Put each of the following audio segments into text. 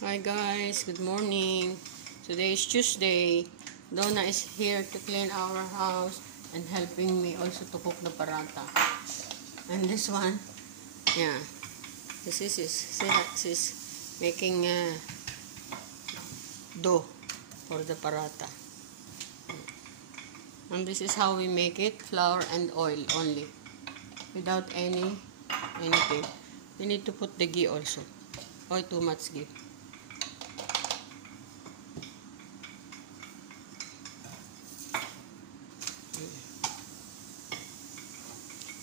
Hi guys, good morning. Today is Tuesday. Donna is here to clean our house and helping me also to cook the paratha. And this one, yeah, this is she's making dough for the paratha. And this is how we make it: flour and oil only, without anything. We need to put the ghee also. Or too much ghee.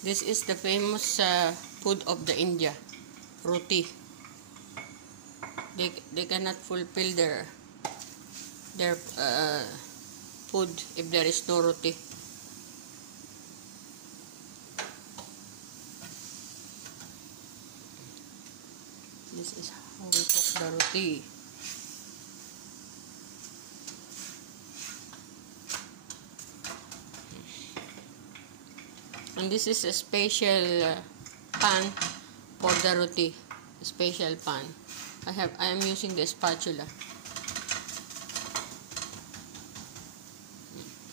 This is the famous food of the India, roti. They cannot fulfill their food if there is no roti. This is how we cook the roti. And this is a special pan for the roti. A special pan. I am using the spatula.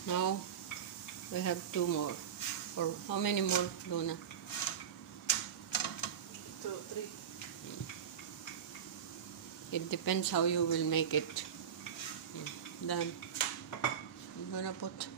Now we have two more. Or how many more, Luna? 2, 3. It depends how you will make it. Done. I'm gonna put.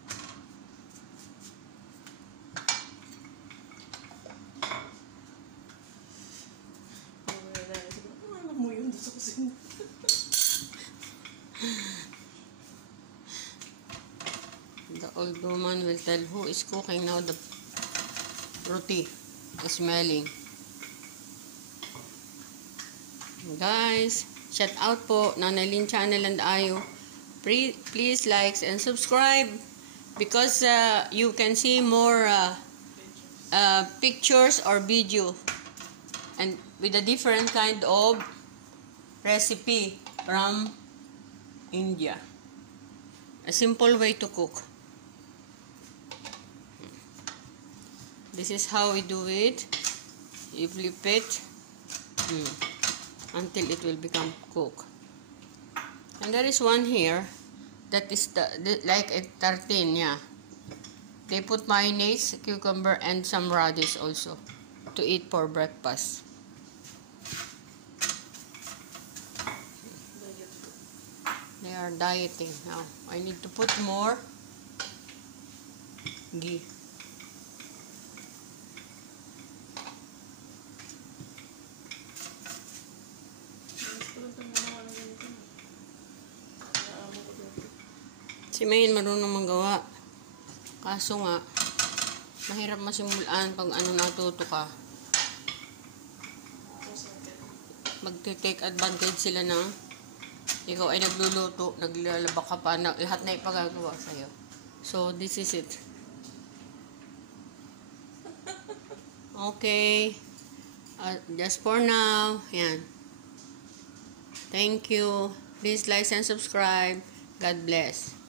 The old woman will tell who is cooking now the roti, smelling. Guys, shout out po, Nanay Lynn Channel and Ayo. Please like and subscribe because you can see more pictures or video and with a different kind of recipe from India. A simple way to cook. This is how we do it. You flip it until it will become cooked. And there is one here that is like a tartine, yeah. They put mayonnaise, cucumber, and some radish also to eat for breakfast. They are dieting now. I need to put more ghee. Si Mayin marunong magawa. Kaso nga, mahirap masimulan pag natuto ka. Magte-take advantage sila ng ikaw ay nagluluto, naglalaba ka pa, lahat na ipagagawa sa'yo. So, this is it. Okay. Just for now. Yan. Thank you. Please like and subscribe. God bless.